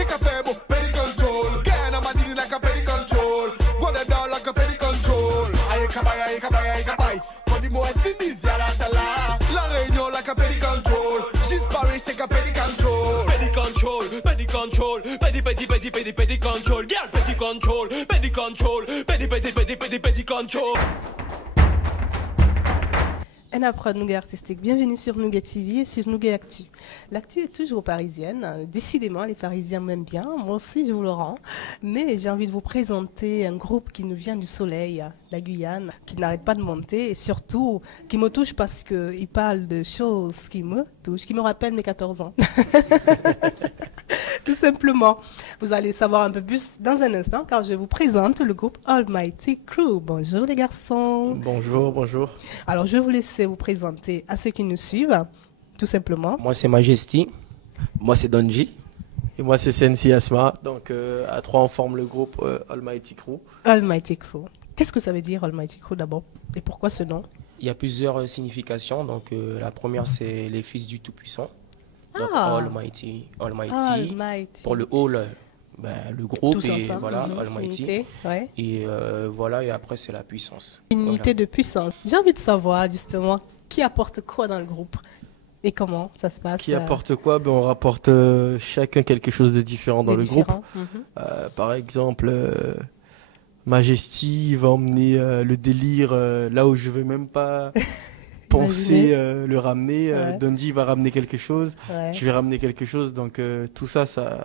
You can feel petty control. Can I'm a like a petty control. Go them down like a petty control. I can buy. For the West Indies, yala sala. La Réunion like a petty control. She's Paris, c'est a petty control. Petty control, petty control, petty control. Girl, petty control, petty control, petty control. Un après Nougat Artistique, bienvenue sur Nougat TV et sur Nougat Actu. L'actu est toujours parisienne, décidément les Parisiens m'aiment bien, moi aussi je vous le rends, mais j'ai envie de vous présenter un groupe qui nous vient du soleil, la Guyane, qui n'arrête pas de monter et surtout qui me touche parce qu'il parle de choses qui me touchent, qui me rappellent mes 14 ans. Tout simplement. Vous allez savoir un peu plus dans un instant car je vous présente le groupe Almighty Crew. Bonjour les garçons. Bonjour, bonjour. Alors je vais vous laisser vous présenter à ceux qui nous suivent, tout simplement. Moi c'est Majesty. Moi c'est Donji. Et moi c'est Sensi Asma. Donc à trois on forme le groupe Almighty Crew. Almighty Crew. Qu'est-ce que ça veut dire Almighty Crew d'abord? Et pourquoi ce nom? Il y a plusieurs significations. Donc la première c'est les fils du Tout-Puissant. Donc Almighty. Pour le All, le groupe tous et ensemble, voilà, Almighty. Unité, ouais. Et voilà, et après c'est la puissance. Une unité de puissance. J'ai envie de savoir justement qui apporte quoi dans le groupe et comment ça se passe. Qui apporte quoi? On rapporte chacun quelque chose de différent dans le groupe. Par exemple, Majesty va emmener le délire là où je ne veux même pas penser le ramener. Dundee va ramener quelque chose. Je vais ramener quelque chose. Donc tout ça, ça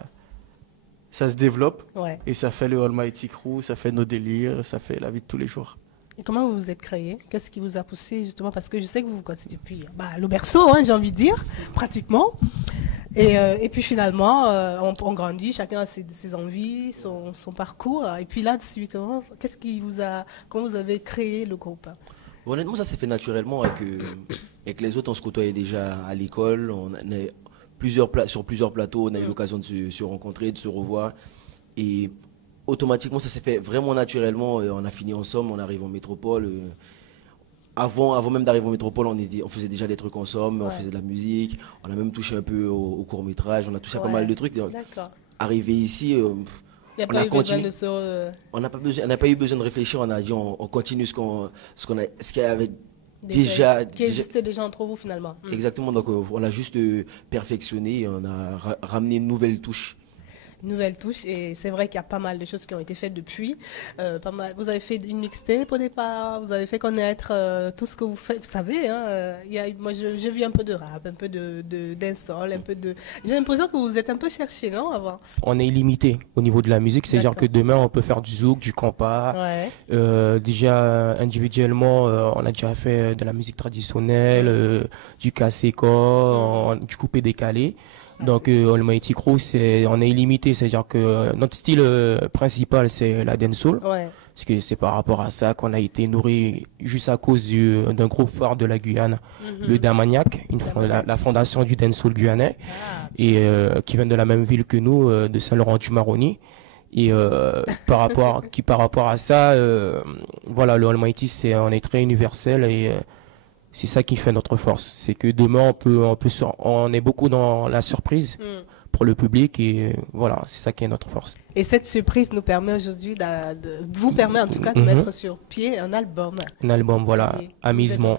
se développe. Et ça fait le Almighty Crew, ça fait nos délires, ça fait la vie de tous les jours. Et comment vous vous êtes créé? Qu'est-ce qui vous a poussé justement? Parce que je sais que vous vous connaissez depuis le berceau, j'ai envie de dire, pratiquement. Et puis finalement, on grandit, chacun a ses envies, son parcours. Et puis là, subitement, comment vous avez créé le groupe? Honnêtement, ça s'est fait naturellement avec les autres. On se côtoyait déjà à l'école. Sur plusieurs plateaux, on a eu l'occasion de se rencontrer, de se revoir. Et automatiquement, ça s'est fait vraiment naturellement. On a fini ensemble, on arrive en métropole. Avant même d'arriver en métropole, on faisait déjà des trucs ensemble, on faisait de la musique. On a même touché un peu au court-métrage, on a touché à pas mal de trucs. Arrivé ici, on a continué. On n'a pas eu besoin de réfléchir, on a dit on continue ce qu'il y avait qui existait déjà entre vous finalement. Exactement, donc on a juste perfectionné et on a ramené une nouvelle touche. Nouvelle touche, et c'est vrai qu'il y a pas mal de choses qui ont été faites depuis. Vous avez fait une mixtape au départ, vous avez fait connaître tout ce que vous faites. Vous savez, moi j'ai vu un peu de rap, un peu de dancehall, un peu de. J'ai l'impression que vous êtes un peu cherché, non, avant? On est illimité au niveau de la musique, c'est-à-dire que demain on peut faire du zouk, du compas. Déjà individuellement, on a déjà fait de la musique traditionnelle, du cassé-corps, du coupé décalé. Donc Almighty Crew, on est illimité, c'est-à-dire que notre style principal c'est la dancehall, parce que c'est par rapport à ça qu'on a été nourri juste à cause d'un groupe phare de la Guyane, le Damaniac, la fondation du dancehall guyanais, et qui vient de la même ville que nous, de Saint-Laurent-du-Maroni. Et par rapport à ça, voilà, le Almighty, on est très universel et c'est ça qui fait notre force. C'est que demain, on est beaucoup dans la surprise pour le public et voilà, c'est ça qui est notre force. Et cette surprise nous permet aujourd'hui, vous permet en tout cas de mettre sur pied un album. Un album, voilà, Amusement.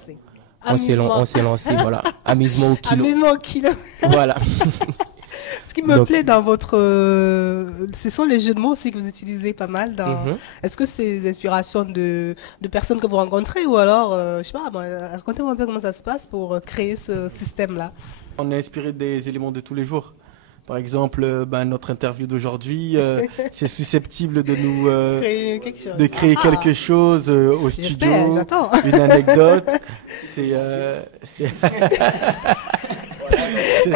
On s'est lancé, voilà, Amusement au kilo. Amusement au kilo. Voilà. Ce qui me plaît dans ce sont les jeux de mots aussi que vous utilisez pas mal. Est-ce que c'est des inspirations de personnes que vous rencontrez ou alors, je sais pas, racontez-moi un peu comment ça se passe pour créer ce système-là. On est inspiré des éléments de tous les jours. Par exemple, notre interview d'aujourd'hui, c'est susceptible de nous créer quelque chose au studio, une anecdote. C'est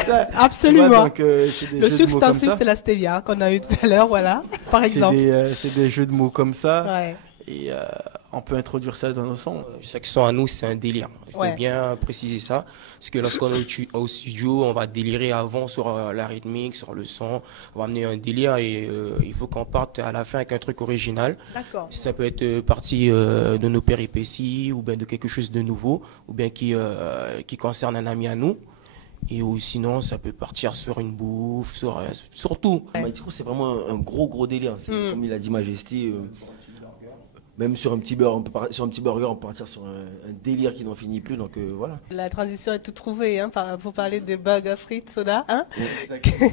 ça. Absolument. Vois, donc, le sucre sensible, c'est la stevia qu'on a eu tout à l'heure, voilà, par exemple. C'est des jeux de mots comme ça. Et on peut introduire ça dans nos sons. Chaque son à nous, c'est un délire. Il faut bien préciser ça. Parce que lorsqu'on est au studio, on va délirer avant sur la rythmique, sur le son. On va amener un délire et il faut qu'on parte à la fin avec un truc original. Ça peut être partie de nos péripéties ou bien de quelque chose de nouveau ou bien qui concerne un ami à nous. Et ou sinon, ça peut partir sur une bouffe, sur tout. Almighty Crew, c'est vraiment un gros délire. Comme il a dit Majesté, même sur un petit burger, on peut partir sur un délire qui n'en finit plus. Donc voilà. La transition est toute trouvée hein, pour parler de burger frites soda. Hein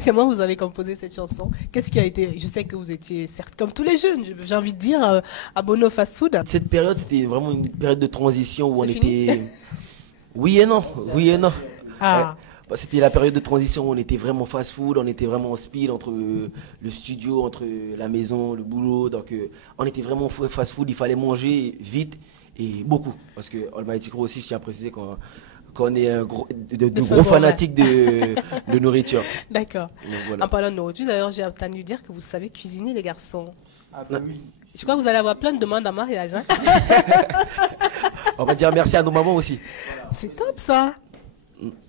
Comment vous avez composé cette chanson? Qu'est-ce qui a été? Je sais que vous étiez, certes, comme tous les jeunes, j'ai envie de dire, abonnés au fast-food. Cette période, c'était vraiment une période de transition où on était. Oui et non. Ah. C'était la période de transition où on était vraiment fast-food, on était vraiment en speed entre le studio, entre la maison, le boulot. Donc on était vraiment fast-food, il fallait manger vite et beaucoup. Parce que Almighty Crew aussi, je tiens à préciser qu'on est de gros fanatiques de nourriture. D'accord. Voilà. En parlant de nourriture, d'ailleurs, j'ai entendu dire que vous savez cuisiner, les garçons. Ah bah oui. Je crois que vous allez avoir plein de demandes en mariage. Hein. On va dire merci à nos mamans aussi. C'est top ça.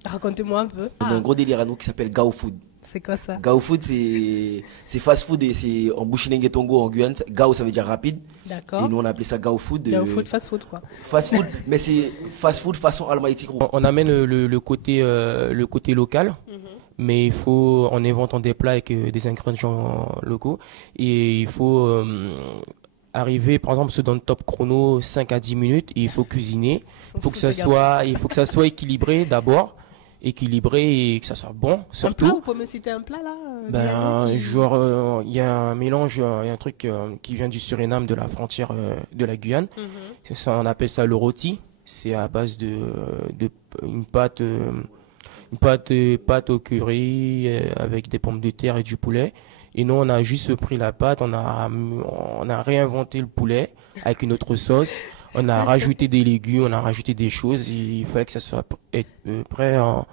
Racontez-moi un peu. On a un gros délire à nous qui s'appelle Gao Food. C'est quoi ça? Gao Food, c'est fast food et c'est en Bushinengue Tongo en Guyane. Gao, ça veut dire rapide. D'accord. Et nous, on a appelé ça Gao Food. Gao Food, fast food quoi. Fast food, mais c'est fast food façon Almighty Crew. On amène le côté local, mais on invente des plats avec des ingrédients locaux. Et il faut arriver, par exemple, dans le top chrono 5 à 10 minutes, et il faut cuisiner. Il faut que ça soit équilibré d'abord. Équilibré et que ça soit bon, surtout. Un plat, vous pouvez me citer un plat là il y a un mélange, il y a un truc qui vient du Suriname, de la frontière de la Guyane. Ça, on appelle ça le rôti. C'est à base de une pâte au curry avec des pommes de terre et du poulet. Et nous, on a juste pris la pâte, on a réinventé le poulet avec une autre sauce. On a rajouté des légumes, on a rajouté des choses. Il fallait que ça soit prêt en...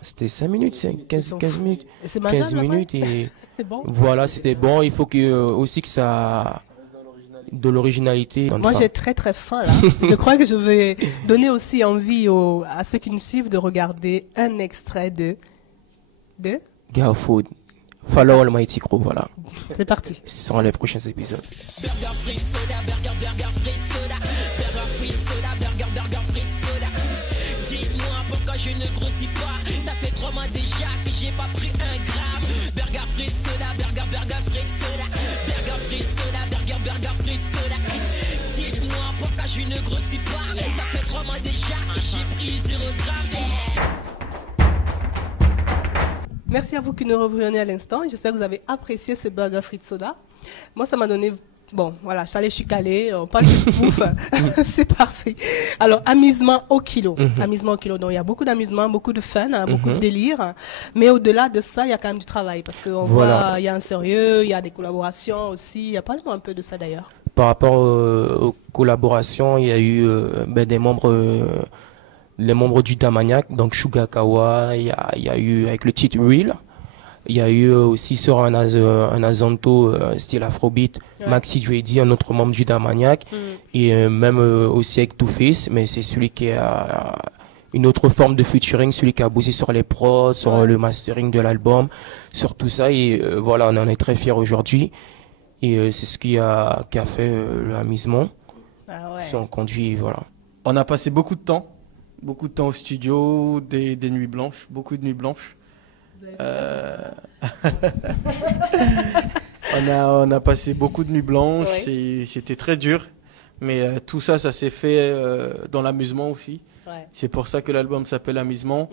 C'était 5 minutes, 15 minutes. C'est 15 minutes et bon. Voilà, c'était bon. Il faut aussi que ça... de l'originalité. Moi, j'ai très très faim là. Je crois que je vais donner aussi envie à ceux qui nous suivent de regarder un extrait de Gao Food. Follow Almighty Crew, voilà. C'est parti. Ce seront les prochains épisodes. Burger frites soda, burger frites soda, burger frites soda, burger frites soda. Dites-moi pourquoi je ne grossis pas. Ça fait 3 mois déjà que j'ai pas pris 1 gramme. Burger frites soda, burger frites soda, burger frites soda, burger frites soda. Dites-moi pourquoi je ne grossis pas. Ça fait 3 mois déjà que j'ai pris 0 gramme. Merci à vous qui nous revenez à l'instant. J'espère que vous avez apprécié ce burger frites soda. Moi, ça m'a donné... Bon, voilà, je suis calée, on parle de bouffe, c'est parfait. Alors, amusement au kilo. Amusement au kilo. Donc, il y a beaucoup d'amusement, beaucoup de fun, hein, beaucoup de délire. Mais au-delà de ça, il y a quand même du travail. Parce qu'on voit, il y a un sérieux, il y a des collaborations aussi. Parlez-moi un peu de ça d'ailleurs. Par rapport aux collaborations, il y a eu des membres... les membres du Damaniac, donc Shugakawa, il y a eu avec le titre Real, il y a eu aussi sur un Azonto style Afrobeat, Maxi Dreddy, un autre membre du Damaniac, et même aussi avec Two Face, mais c'est celui qui a une autre forme de featuring, celui qui a bossé sur les prods, sur le mastering de l'album, sur tout ça, et voilà, on en est très fiers aujourd'hui, et c'est ce qui a fait l'amusement. Si on conduit, voilà. On a passé beaucoup de temps au studio, des nuits blanches, beaucoup de nuits blanches. On a passé beaucoup de nuits blanches, c'était très dur, mais tout ça s'est fait dans l'amusement aussi. C'est pour ça que l'album s'appelle Amusement.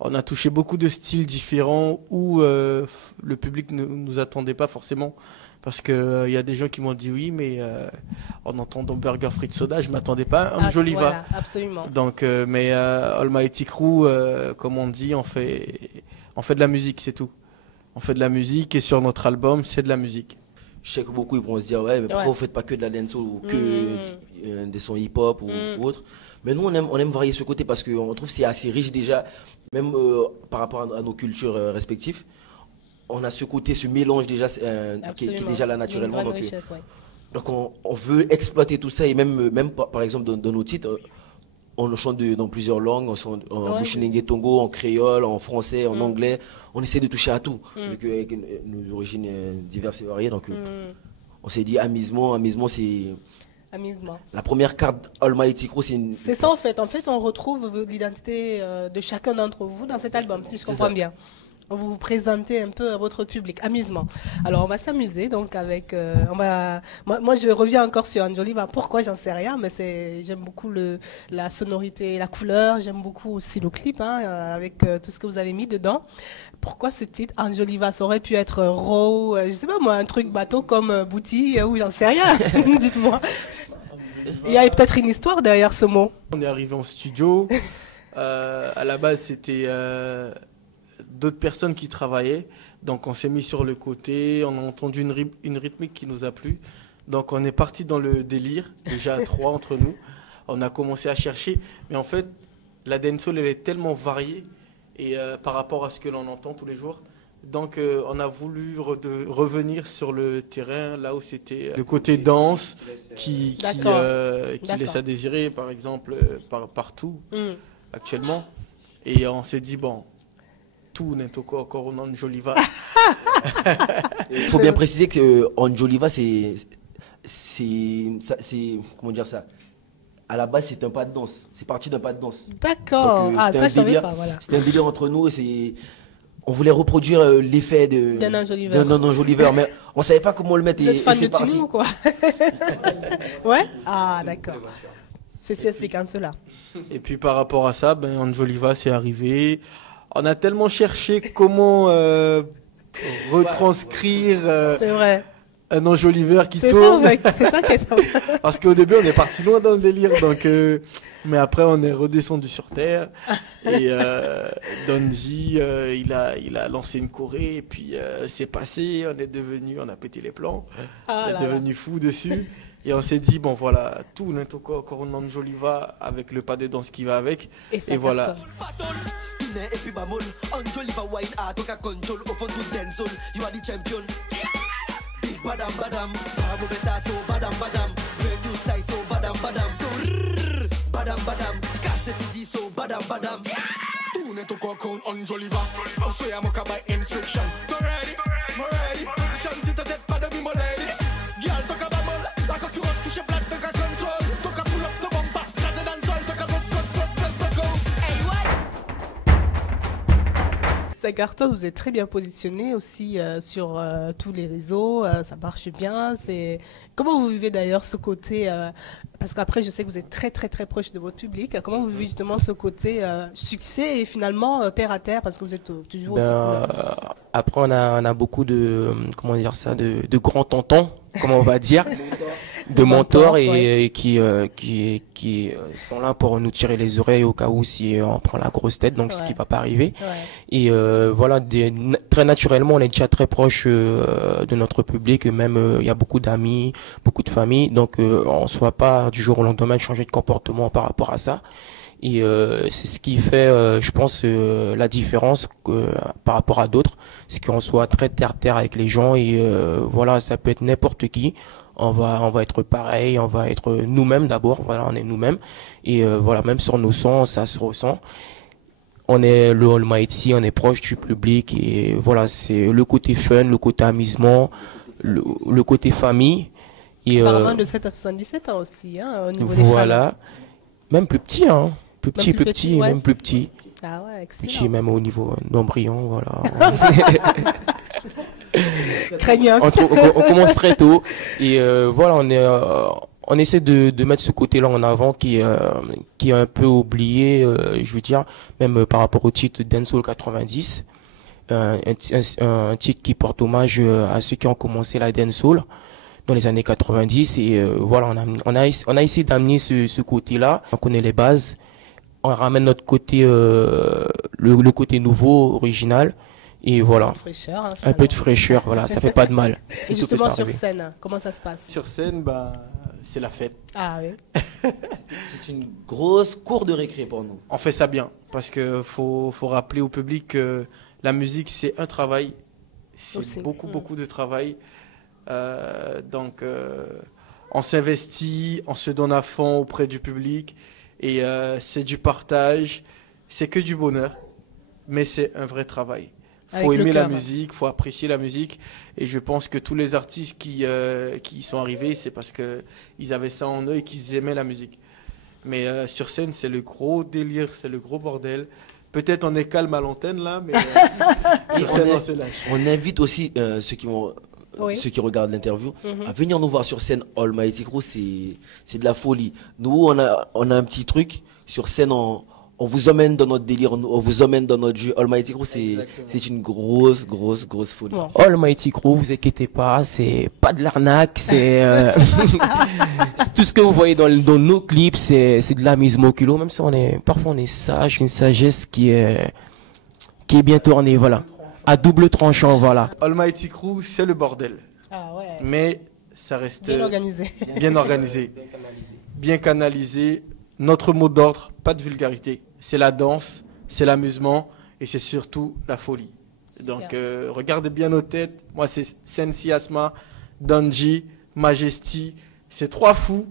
On a touché beaucoup de styles différents où le public ne nous attendait pas forcément. Parce qu'il y a des gens qui m'ont dit oui, mais en entendant Burger Frites Soda, je ne m'attendais pas à un Joliva. Absolument. Donc, mais Almighty Crew, comme on dit, on fait de la musique, c'est tout. On fait de la musique et sur notre album, c'est de la musique. Je sais que beaucoup ils vont se dire, mais pourquoi vous ne faites pas que de la dancehall ou que des sons hip-hop ou autre. Mais nous, on aime varier ce côté parce qu'on trouve que c'est assez riche déjà, même par rapport à nos cultures respectives. On a ce côté, ce mélange déjà qui est déjà là naturellement. Donc on veut exploiter tout ça et même par exemple dans nos titres, on chante dans plusieurs langues, en Bushinengue Tongo, en créole, en français, en anglais. On essaie de toucher à tout, vu qu'avec nos origines diverses et variées. Donc on s'est dit amusement Amusement. La première carte Almighty Crew, c'est une... C'est ça en fait. En fait, on retrouve l'identité de chacun d'entre vous dans cet album, si je comprends bien. Vous vous présentez un peu à votre public. Amusement. Alors, on va s'amuser donc avec... Moi, je reviens encore sur Anjoliva. Pourquoi, j'en sais rien, mais j'aime beaucoup la sonorité, la couleur. J'aime beaucoup aussi le clip, avec tout ce que vous avez mis dedans. Pourquoi ce titre, Anjoliva? Ça aurait pu être raw, je sais pas moi, un truc bateau comme Bouti, ou j'en sais rien. Dites-moi. Il y a peut-être une histoire derrière ce mot. On est arrivé en studio. À la base, c'était... d'autres personnes qui travaillaient, donc on s'est mis sur le côté, on a entendu une rythmique qui nous a plu, donc on est parti dans le délire, déjà à 3 entre nous, on a commencé à chercher, mais en fait la dancehall elle est tellement variée et par rapport à ce que l'on entend tous les jours, donc on a voulu revenir sur le terrain là où c'était le côté danse qui laisse à désirer par exemple partout actuellement, et on s'est dit bon, tout n'est encore en Anjoliva. Il faut bien préciser que Anjoliva, c'est comment dire ça? À la base, c'est un pas de danse. C'est parti d'un pas de danse. D'accord. Ça, je savais pas. Voilà. C'était un délire entre nous. On voulait reproduire l'effet d'un Anjoliver, mais on savait pas comment le mettre. Vous êtes fan de tuning ou quoi? Ouais. Ah, d'accord. C'est expliquant cela. Et puis par rapport à ça, Anjoliva, c'est arrivé. On a tellement cherché comment retranscrire un Anjoliver qui tourne. C'est ça qui est Parce qu'au début, on est parti loin dans le délire. Donc, mais après, on est redescendu sur terre. Et Donji, il a lancé une choré. Et puis, c'est passé. On a pété les plans. On est devenu fou dessus. Et on s'est dit, bon voilà, tout n'est encore en Anjoliva avec le pas de danse qui va avec. Et voilà. Et puis bamol, Anjoliva wine art, toka control, au fond tout dancehall, you are the champion. Big badam badam, bravo beta so badam badam, great you style so badam badam, so badam badam, casse busy so badam badam. Tout n'est encore en Anjoliva, on se y'a mon cabay instruction. Go ready, position si ta tête pas de bimbo lady. Girl toka bamol, la concurrence qui chez plate toka control, toka pull up the bumper, crasé dans le sol, toka go. Ça cartonne, vous êtes très bien positionné aussi sur tous les réseaux, ça marche bien. Comment vous vivez d'ailleurs ce côté, parce qu'après je sais que vous êtes très très très proche de votre public, comment vous vivez justement ce côté succès et finalement terre à terre, parce que vous êtes toujours aussi cool. Après on a beaucoup de, comment dire ça, de grands tontons, comment on va dire, de mentors et qui sont là pour nous tirer les oreilles au cas où si on prend la grosse tête, donc ce qui va pas arriver. Et voilà, très naturellement on est déjà très proche de notre public, même il y a beaucoup d'amis, beaucoup de familles, donc on ne soit pas du jour au lendemain changer de comportement par rapport à ça. Et c'est ce qui fait, je pense, la différence par rapport à d'autres, c'est qu'on soit très terre-terre avec les gens et voilà, ça peut être n'importe qui. On va être pareil, on va être nous-mêmes d'abord, voilà, on est nous-mêmes. Et voilà, même sur nos sons, ça se ressent. On est le Almighty, on est proche du public et voilà, c'est le côté fun, le côté amusement, le côté famille. Et apparemment de 7 à 77 ans aussi, au niveau des voilà, même plus petit, hein. Plus petit, même plus petit. Ah ouais, excellent. Petit, même au niveau d'embryon, voilà. On commence très tôt et voilà, on essaie de mettre ce côté-là en avant qui est un peu oublié, je veux dire, même par rapport au titre Dancehall 90, un titre qui porte hommage à ceux qui ont commencé la dancehall dans les années 90 et voilà, on a essayé d'amener ce côté-là. On connaît les bases, on ramène notre côté le côté nouveau, original. Et voilà, un peu de fraîcheur, voilà, ça fait pas de mal. Et justement sur scène, comment ça se passe? Sur scène, c'est la fête. Ah oui. C'est une grosse cour de récré pour nous. On fait ça bien, parce que faut rappeler au public que la musique c'est un travail, c'est beaucoup de travail. Donc on s'investit, on se donne à fond auprès du public et c'est du partage, c'est que du bonheur, mais c'est un vrai travail. faut aimer la musique, faut apprécier la musique. Et je pense que tous les artistes qui sont arrivés, c'est parce qu'ils avaient ça en eux et qu'ils aimaient la musique. Mais sur scène, c'est le gros délire, c'est le gros bordel. Peut-être on est calme à l'antenne là, mais sur scène, c'est là. On invite aussi ceux qui regardent l'interview à venir nous voir sur scène. Almighty Crew, c'est de la folie. Nous, on a un petit truc sur scène. On vous emmène dans notre délire, on vous emmène dans notre jeu. Almighty Crew, c'est une grosse folie. Bon. Almighty Crew, vous inquiétez pas, c'est pas de l'arnaque, c'est tout ce que vous voyez dans nos clips, c'est de l'amusement au kilo. Même si parfois on est sage, c'est une sagesse qui est bien tournée, voilà. À double tranchant, voilà. Almighty Crew, c'est le bordel. Ah ouais. Mais ça reste bien organisé. Bien organisé. Bien canalisé. Notre mot d'ordre, pas de vulgarité. C'est la danse, c'est l'amusement et c'est surtout la folie. Super. Donc regardez bien nos têtes. Moi c'est Sensi Asma, Donji, Majesty. C'est 3 fous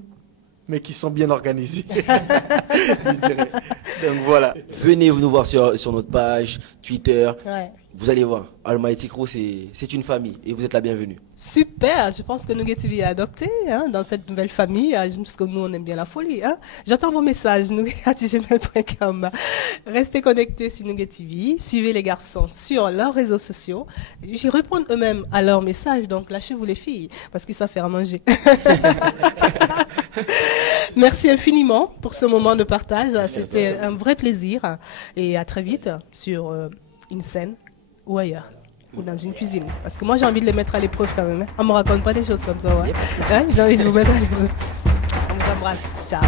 mais qui sont bien organisés. Je dirais. Donc voilà. Venez nous voir sur notre page Twitter. Ouais. Vous allez voir, Almighty Crew, c'est une famille et vous êtes la bienvenue. Super, je pense que Nougat TV est adopté dans cette nouvelle famille, parce que nous, on aime bien la folie. J'attends vos messages, nougat@gmail.com. Restez connectés sur Nougat TV, suivez les garçons sur leurs réseaux sociaux. Ils répondent eux-mêmes à leurs messages, donc lâchez-vous les filles, parce qu'ils savent faire à manger. Merci infiniment pour ce moment de partage, c'était un vrai plaisir. Et à très vite sur une scène ou ailleurs, ou dans une cuisine. Parce que moi, j'ai envie de les mettre à l'épreuve quand même. On me raconte pas des choses comme ça. Ouais. J'ai envie de vous mettre à l'épreuve. On vous embrasse. Ciao.